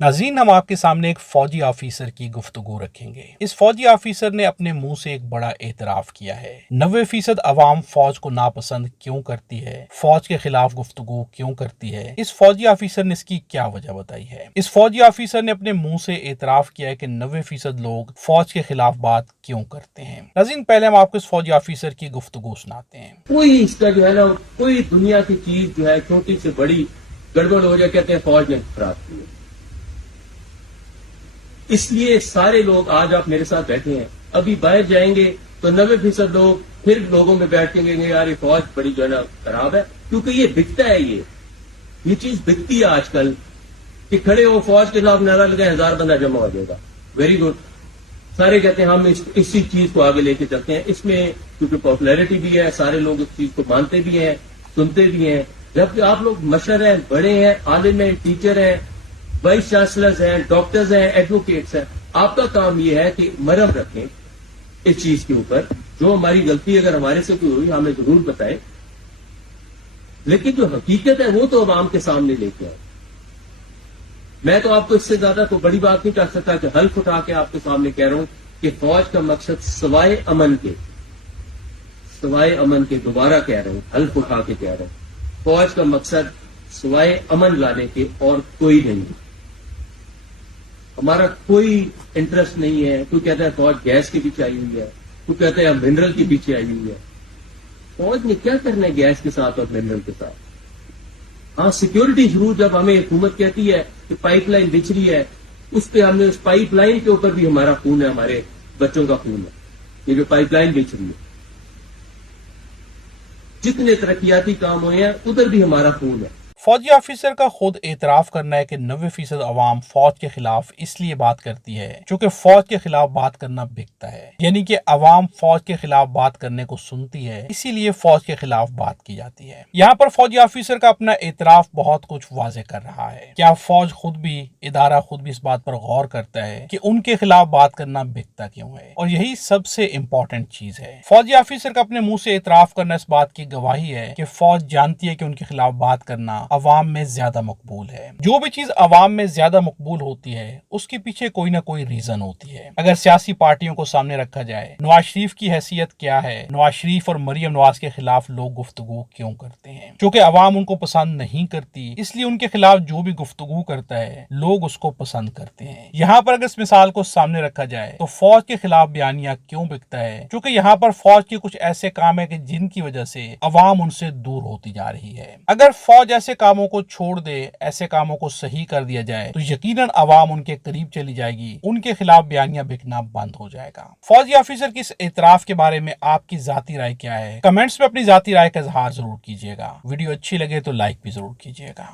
नाज़रीन, हम आपके सामने एक फौजी ऑफिसर की गुफ्तगू रखेंगे। इस फौजी ऑफिसर ने अपने मुंह से एक बड़ा एतराफ किया है। 90% अवाम फौज को नापसंद क्यों करती है, फौज के खिलाफ गुफ्तगू क्यों करती है, इस फौजी ऑफिसर ने इसकी क्या वजह बताई है। इस फौजी ऑफिसर ने अपने मुंह से एतराफ किया है कि 90% लोग फौज के खिलाफ बात क्यों करते हैं। नाज़रीन, पहले हम आपको इस फौजी ऑफिसर की गुफ्तगू सुनाते हैं। कोई इसका जो है ना, कोई दुनिया की चीज जो है छोटी से बड़ी गड़बड़ हो जाए, कहते हैं फौज ने खराब की है। इसलिए सारे लोग, आज आप मेरे साथ बैठे हैं, अभी बाहर जाएंगे तो 90% लोग फिर लोगों में बैठेंगे, यार ये फौज बड़ी जो है ना खराब है, क्योंकि ये बिकता है। ये चीज बिकती है आजकल कि खड़े हो फौज के खिलाफ नारा लगाए, 1000 बंदा जमा हो जाएगा। वेरी गुड, सारे कहते हैं हम इसी चीज को आगे लेके चलते हैं। इसमें क्योंकि पॉपुलैरिटी भी है, सारे लोग इस चीज को मानते भी हैं, सुनते भी हैं। जबकि आप लोग मशर हैं, बड़े हैं, आलिम हैं, टीचर हैं, वाइस चांसलर्स हैं, डॉक्टर्स हैं, एडवोकेट्स हैं। आपका काम यह है कि मरहम रखें इस चीज के ऊपर। जो हमारी गलती अगर हमारे से कोई हुई, हमें जरूर बताएं, लेकिन जो हकीकत है वो तो अवाम के सामने लेके आए। मैं तो आपको इससे ज्यादा तो बड़ी बात नहीं कर सकता कि हल्फ उठा के आपके सामने कह रहा हूं कि फौज का मकसद सवाए अमन के दोबारा कह रहा हूं, हल्फ उठा के कह रहा हूं, फौज का मकसद सवाए अमन लाने के और कोई नहीं। हमारा कोई इंटरेस्ट नहीं है। कोई कहता है फौज गैस के पीछे आई हुई है, कोई कहता है मिनरल के पीछे आई हुई है। फौज ने क्या करना है गैस के साथ और मिनरल के साथ? हाँ, सिक्योरिटी जरूर, जब हमें हुकूमत कहती है कि पाइपलाइन बिछ रही है, उस पर हमने उस पाइपलाइन के ऊपर भी हमारा खून है, हमारे बच्चों का खून है। ये जो पाइपलाइन बिछ रही है, जितने तरक्याती काम हुए हैं उधर भी हमारा खून है। फौजी ऑफिसर का खुद एतराफ करना है कि 90% अवाम फौज के खिलाफ इसलिए बात करती है क्योंकि फौज के खिलाफ बात करना बिकता है। यानी कि अवाम फौज के खिलाफ बात करने को सुनती है, इसीलिए फौज के खिलाफ बात की जाती है। यहाँ पर फौजी ऑफिसर का अपना एतराफ बहुत कुछ वाजे कर रहा है। क्या फौज खुद भी, इदारा खुद भी इस बात पर गौर करता है कि उनके खिलाफ बात करना बिकता क्यों है? और यही सबसे इम्पोर्टेंट चीज है। फौजी ऑफिसर का अपने मुंह से एतराफ करना इस बात की गवाही है कि फौज जानती है कि उनके खिलाफ बात करना अवाम में ज्यादा मकबूल है। जो भी चीज अवाम में ज्यादा मकबूल होती है उसके पीछे कोई ना कोई रीजन होती है। अगर सियासी पार्टियों को सामने रखा जाए, नवाज शरीफ की हैसियत क्या है, नवाज शरीफ और मरियम नवाज के खिलाफ लोग गुफ्तगू क्यों करते हैं? क्योंकि अवाम उनको पसंद नहीं करती, इसलिए उनके खिलाफ जो भी गुफ्तगू करता है लोग उसको पसंद करते हैं। यहाँ पर अगर इस मिसाल को सामने रखा जाए तो फौज के खिलाफ बयानिया क्यों बिकता है? क्योंकि यहाँ पर फौज के कुछ ऐसे काम है कि जिनकी वजह से अवाम उनसे दूर होती जा रही है। अगर फौज ऐसे कामों को छोड़ दे, ऐसे कामों को सही कर दिया जाए तो यकीनन अवाम उनके करीब चली जाएगी, उनके खिलाफ बयानियां बिकना बंद हो जाएगा। फौजी ऑफिसर की इस एतराफ के बारे में आपकी जाती राय क्या है? कमेंट्स में अपनी जाती राय का इजहार जरूर कीजिएगा। वीडियो अच्छी लगे तो लाइक भी जरूर कीजिएगा।